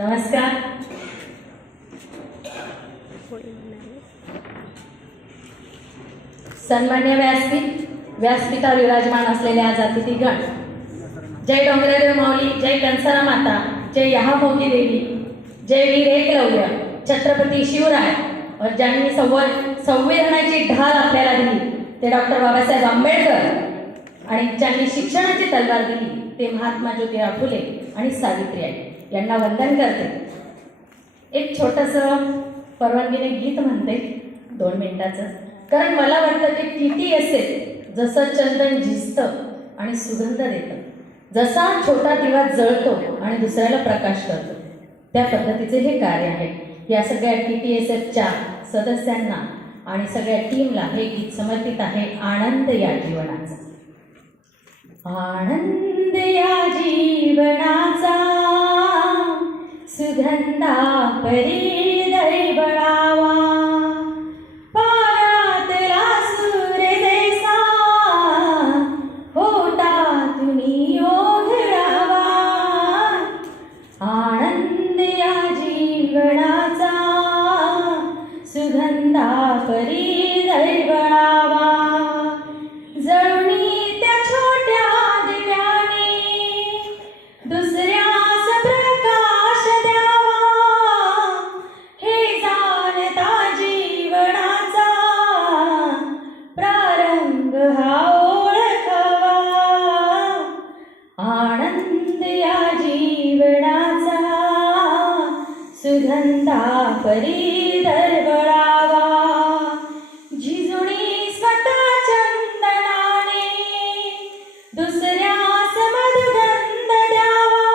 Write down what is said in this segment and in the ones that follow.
नमस्कार. सन्मान्य व्यासपीठावर विराजमान असलेल्या आज अतिथीगण, जय डोंगरेदेव माऊली, जय कंसना माता, जय यहामोगी देवी, जय वीर एकलव्य, छत्रपती शिवराय और ज्यांनी संविधानाची ढाल आपल्याला दिली ते डॉक्टर बाबासाहेब आंबेडकर आणि ज्यांनी शिक्षणाची तलवार दिली ते महात्मा ज्योतिराव फुले आणि सावित्रीबाई यांना वंदन करते. एक छोटंसं परवानगीने गीत म्हणते 2 मिनिटाचं, कारण मला वाटतं की TTSA जसं चंदन झिजतं आणि सुगंध देतं, जसा छोटा दिवा जळतो आणि दुसऱ्याला प्रकाश करतो, त्या पद्धतीचे हे कार्य आहे. या सगळ्या TTSAच्या सदस्यांना आणि सगळ्या टीमला हे गीत समर्पित आहे. आनंद या जीवनाचा, आनंद या जीवनाचा, सुगंधा परी दळबळावा, पाण्यातला सूर्य जैसा होटातून ओघळावा. आनंद या जीवनाचा, सुगंधा परी दळबळावा. जळुनी त्या छोट्या दिव्याने दुसऱ्यास प्रकाश द्यावा, हे जाणता जीवनाचा प्रारंभ हा ओळखावा. आनंद या जीवनाचा, सुगंधा परी दळबळावा. झिजुणी स्वतः चंदनाने दुसऱ्यास मधुगंध द्यावा,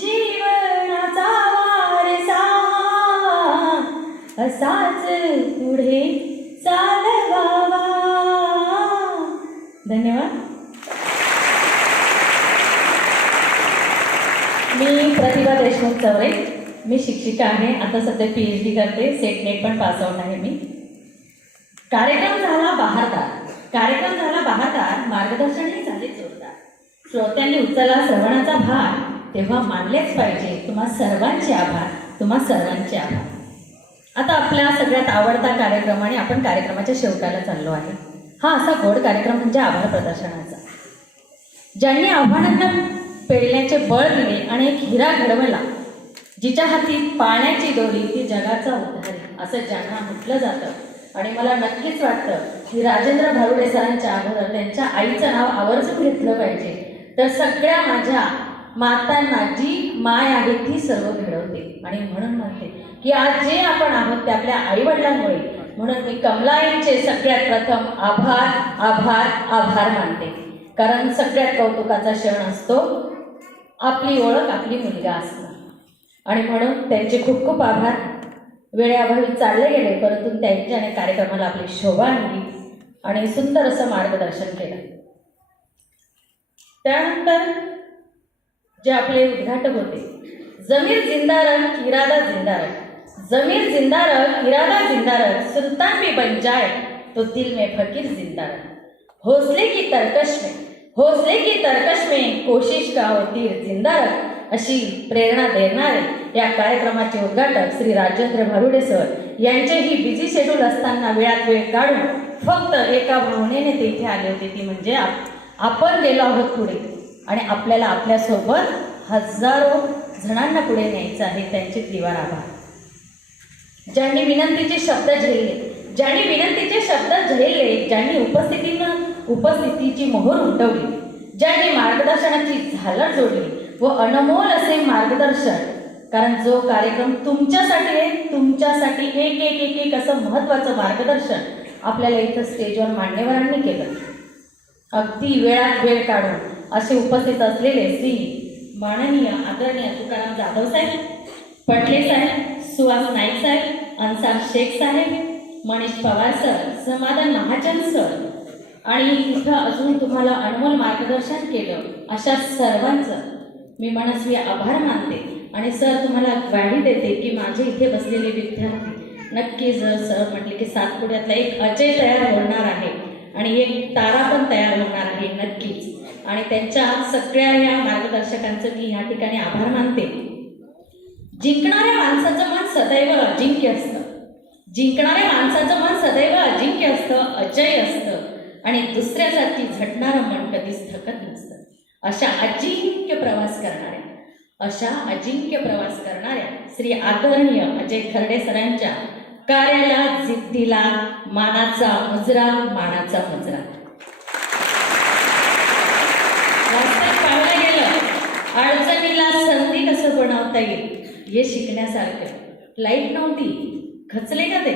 जीवनाचा वारसा असाच पुढे चालवावा. धन्यवाद. मी प्रतिभा देशमुख चवरे, मी शिक्षिका आहे. आता सध्या PhD करते. सेट नेट पण पास आउट आहे मी. कार्यक्रम झाला बहारदार, मार्गदर्शनही झाले जोरदार. श्रोत्यांनी उचलला श्रवणाचा भार, तेव्हा मानलेच पाहिजे तुम्हा सर्वांचे आभार. आता आपला सगळ्यात आवडता कार्यक्रम आणि आपण कार्यक्रमाच्या शेवटाला चाललो आहे. हा असा गोड कार्यक्रम म्हणजे आभार प्रदर्शनाचा. ज्यांनी आव्हानांना पेलण्याचे बळ दिले आणि एक हिरा घडवला, जिच्या हाती पाण्याची दोरी ती जगाचा उद्धारी, असं ज्यांना म्हटलं जातं. आणि मला नक्कीच वाटतं की राजेंद्र भारुडे सरांच्या अगोदर त्यांच्या आईचं नाव आवर्जून घेतलं पाहिजे. तर सगळ्या माझ्या मातांना जी माय आहे ती सर्व घडवते आणि म्हणून म्हणते की आज जे आपण आहोत ते आपल्या आईवडिलांमुळे. म्हणून मी कमलाईंचे सगळ्यात प्रथम आभार मानते. कारण सगळ्यात कौतुकाचा क्षण असतो आपली ओळख, आपली मुलगा असणं. आणि म्हणून त्यांचे खूप खूप आभार. वेळेअभावी चालले गेले, परंतु त्यांच्याने कार्यक्रमाला आपली शोभा आणली आणि सुंदर असं मार्गदर्शन केलं. त्यानंतर जे आपले उद्घाटक होते, जमीर जिंदा रख इरादा जिंदा रख, जमीर जिंदा रख इरादा जिंदा रख, सुल्तान भी बन जाए तो दिल में फकीर जिंदा रख, हौसले की तरकश में कोशिश का वो तीर जिंदा रख, अशी प्रेरणा देणारे या कार्यक्रमाचे उद्घाटक श्री राजेंद्र भारुडे सर यांचेही बिझी शेड्यूल असताना वेळात वेळ काढून फक्त एका भावनेने ते इथे आले होते, ती म्हणजे आपण गेलो आहोत पुढे आणि आपल्याला आपल्यासोबत हजारो जणांना पुढे न्यायचं आहे. त्यांचे दिवार आभार. ज्यांनी विनंतीचे शब्द झेलले, ज्यांनी उपस्थितीची मोहर उमटवली, ज्यांनी मार्गदर्शनाची झालर जोडली व अनमोल असे मार्गदर्शन. कारण जो कार्यक्रम तुमच्यासाठी आहे, तुमच्यासाठी एक असं महत्त्वाचं मार्गदर्शन आपल्याला इथं स्टेजवर मान्यवरांनी केलं. अगदी वेळात वेळ काढून असे उपस्थित असलेले श्री माननीय आदरणीय तुकाराम जाधव साहेब, पटले साहेब, सुहास नाईक साहेब, अन्सार शेख साहेब, मनीष पवार सर, समाधान महाजन सर आणि इथं अजून तुम्हाला अनमोल मार्गदर्शन केलं अशा सर्वांचं मी मनस्वी आभार मानते. आणि सर तुम्हाला ग्वाही देते की माझे इथे बसलेले विद्यार्थी नक्की, जर सर म्हटले की सातपुड्यातला एक अजय तयार होणार आहे आणि एक तारा पण तयार होणार आहे नक्कीच. आणि त्यांच्या सगळ्या या मार्गदर्शकांचं मी या ठिकाणी आभार मानते. जिंकणाऱ्या माणसाचं मन सदैव अजिंक्य असतं. जिंकणाऱ्या माणसाचं मन सदैव अजिंक्य असतं, अजय असतं आणि दुसऱ्यासाठी झटणारं मन कधीच थकत नसतं. अशा अजिंक्य प्रवास करणाऱ्या श्री आदरणीय अजय खर्डे सरांच्या कार्याला, जिद्दीला मानाचा मुजरा. वास्तविक पाहायला गेलं, अडचणीला संधी कसं बनवता येईल हे शिकण्यासारखं. लाईट नव्हती, खचले का ते?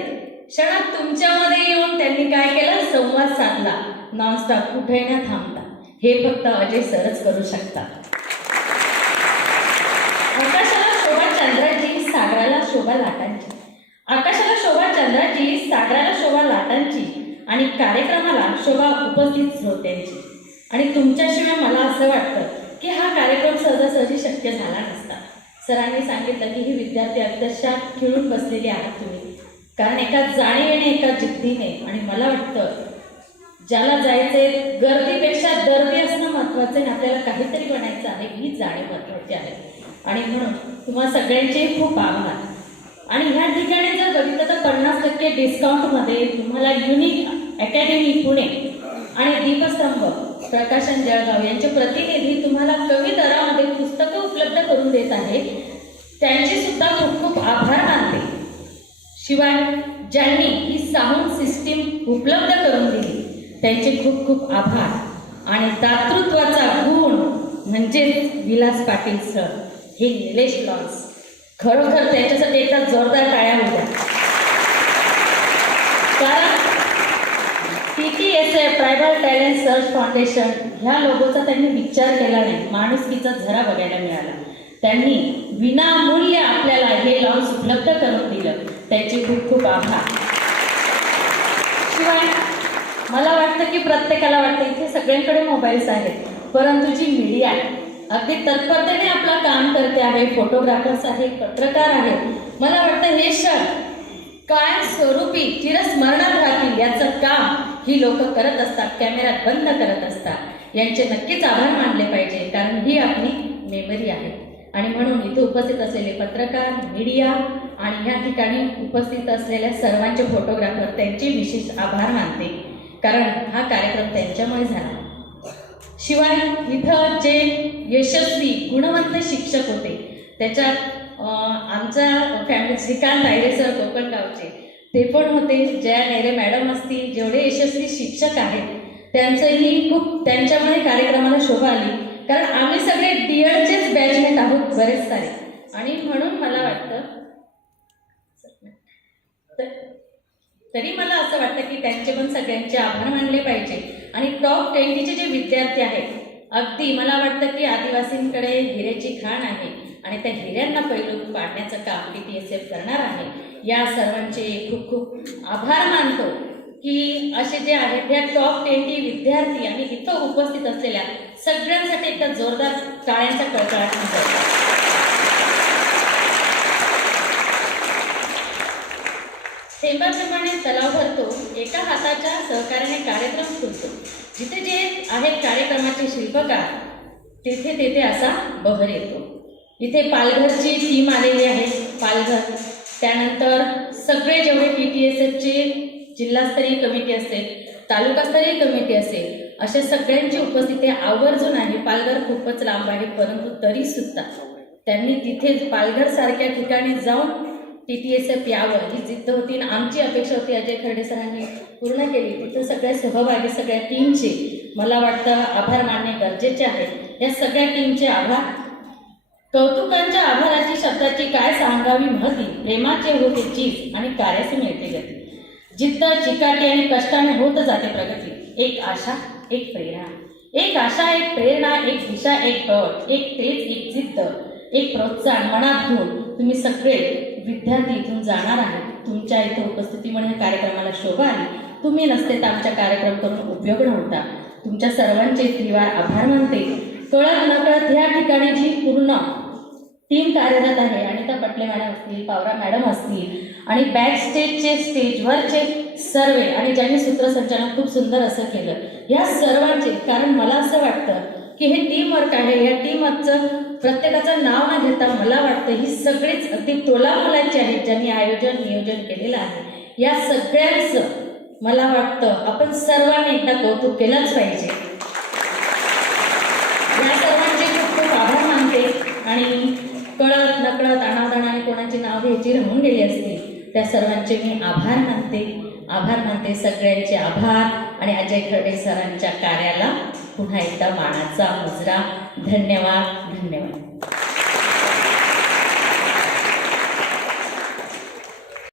क्षणात तुमच्यामध्ये येऊन त्यांनी काय केलं? संवाद साधला. नॉनस्टॉप, कुठे न थांबता. हे फक्त अजय सरच करू शकतात. आकाशाला शोभा चंद्राची, सागराला शोभा लाटांची. आकाशाला शोभा चंद्राची, सागराला शोभा लाटांची आणि कार्यक्रमाला शोभा उपस्थित श्रोत्यांची. आणि तुमच्याशिवाय मला असं वाटतं की हा कार्यक्रम सहजासहजी शक्य झाला नसता. सरांनी सांगितलं की ही विद्यार्थी अक्षरशः खिळून बसलेली आहात तुम्ही, कारण एका जाणीवेने, एका जिद्दीने. आणि मला वाटतं ज्याला जायचंय, गर्दीपेक्षा दर्दी असणं महत्त्वाचं आहे. आपल्याला काहीतरी बनायचं आहे, ही जाणीव महत्त्वाची आहे. आणि म्हणून तुम्हा सगळ्यांचे खूप आभार. आणि ह्या ठिकाणी जर बघितलं तर 50% डिस्काउंटमध्ये तुम्हाला युनिक अकॅडमी पुणे आणि दीपस्तंभ प्रकाशन जळगाव यांचे प्रतिनिधी तुम्हाला कमी दरामध्ये पुस्तकं उपलब्ध करून देत आहे. त्यांचे सुद्धा खूप खूप आभार मानते. शिवाय ज्यांनी ही साऊंड सिस्टीम उपलब्ध करून दिली त्यांचे खूप खूप आभार. आणि दातृत्वाचा गुण म्हणजे विलास पाटील सर, हे निलेश लॉन्स, खरोखर त्याच्यासाठी एकदा जोरदार टाळ्या होत्या. कारण TTSF tribal talent search foundation ह्या लोगोचा त्यांनी विचार केला नाही, माणुसकीचा झरा बघायला मिळाला. त्यांनी विनामूल्य आपल्याला हे लॉन्स उपलब्ध करून दिलं, त्यांचे खूप खूप आभार. शिवाय मला वाटतं की प्रत्येकाला वाटतं इथे सगळ्यांकडे मोबाईल्स आहेत, परंतु जी मीडिया अगदी तत्परतेने आपलं काम करते आहे, फोटोग्राफर्स आहेत, पत्रकार आहेत, मला वाटतं हे क्षण कायम स्वरूपी चिरस्मरणात राहतील याचं काम ही लोक करत असतात, कॅमेऱ्यात बंद करत असतात. यांचे नक्कीच आभार मानले पाहिजे, कारण ही आपली मेमरी आहे. आणि म्हणून इथे उपस्थित असलेले पत्रकार, मीडिया आणि ह्या ठिकाणी उपस्थित असलेल्या सर्वांचे फोटोग्राफर, त्यांचे विशेष आभार मानते, कारण हा कार्यक्रम त्यांच्यामुळे झाला. शिवाय इथं जे यशस्वी गुणवंत शिक्षक होते त्याच्यात आमचा फॅमिली श्रीकांत आयरे सर कोकणगावचे ते पण होते, जया नेरे मॅडम असतील, जेवढे यशस्वी शिक्षक आहेत त्यांचंही खूप, त्यांच्यामुळे कार्यक्रमाला शोभा आली. कारण आम्ही सगळे DEDचेच बॅचमेट आहोत बरेच सारे. आणि म्हणून मला वाटतं तरी मला असं वाटतं की त्यांचे पण सगळ्यांचे आभार मानले पाहिजे. आणि टॉप 20चे जे विद्यार्थी आहेत, अगदी मला वाटतं की आदिवासींकडे हिऱ्याची खाण आहे आणि त्या हिऱ्यांना पैलू पाडण्याचं काम TTSF करणार आहे. या सर्वांचे खूप खूप आभार मानतो की असे जे आहेत त्या टॉप 20 विद्यार्थी आणि इथं उपस्थित असलेल्या सगळ्यांसाठी एकदा जोरदार टाळ्यांचा कडकडाट होतो. थेंबाप्रमाणे तलाव भरतो, एका हाताच्या सहकार्याने कार्यक्रम फुलतो. जिथे जे आहेत कार्यक्रमाचे शिल्पकार तेथे असा बहर येतो. इथे पालघरची टीम आलेली आहे, पालघर. त्यानंतर सगळे जेवढे TTSFचे जिल्हास्तरीय कमिटी असेल, तालुकास्तरीय कमिटी असेल, अशा सगळ्यांची उपस्थिती आवर्जून आहे. पालघर खूपच लांब आहे, परंतु तरीसुद्धा त्यांनी तिथे पालघरसारख्या ठिकाणी जाऊन TTSF यावं ही जिद्द होती आणि आमची अपेक्षा होती. अजय खर्डे सरांनी पूर्ण केली. तिथं सगळ्या सहभागी, सगळ्या टीमचे मला वाटतं आभार मानणे गरजेचे आहे. या सगळ्या टीमचे आभार. कौतुकांच्या आभाराची शब्दाची काय सांगावी महती, प्रेमाचे होते चीज आणि कार्याचे मिळते गती. जिद्द, चिकाटी आणि कष्टाने होत जाते प्रगती. एक आशा, एक प्रेरणा, एक आशा, एक प्रेरणा, एक दिशा, एक पळ, एक तेज, एक जिद्द, एक प्रोत्साहन मनात घेऊन तुम्ही सगळे विद्यार्थी इथून जाणार आहेत. तुमच्या इथं उपस्थितीमुळे कार्यक्रमाला शोभा आली. तुम्ही नसते तर आमचा कार्यक्रम करून उपयोग नव्हता. तुमच्या सर्वांचे त्रिवार आभार मानते. कळत नकळत ह्या ठिकाणी जी पूर्ण टीम कार्यरत आहे, अनिता पटले मॅडम असतील, पावरा मॅडम असतील आणि बॅक स्टेजचे, स्टेजवरचे सर्वे आणि ज्यांनी सूत्रसंचालन खूप सुंदर असं केलं, या सर्वांचे, कारण मला असं वाटतं की हे टीम वर्क आहे. या टीम वर्कचं प्रत्येकाचं नाव न घेता मला वाटतं ही सगळीच अगदी तोलामोलाची आहेत ज्यांनी आयोजन नियोजन केलेलं आहे. या सगळ्यांचं मला वाटतं आपण सर्वांनी एकदा कौतुक केलंच पाहिजे. या सर्वांचे खूप खूप आभार मानते आणि कळत नकळत अनावधानाने कोणाची नाव घ्यायची राहून गेली असतील त्या सर्वांचे मी आभार मानते. सगळ्यांचे आभार आणि अजय खर्डे सरांच्या कार्याला पुन्हा एकदा मानाचा मुजरा. धन्यवाद.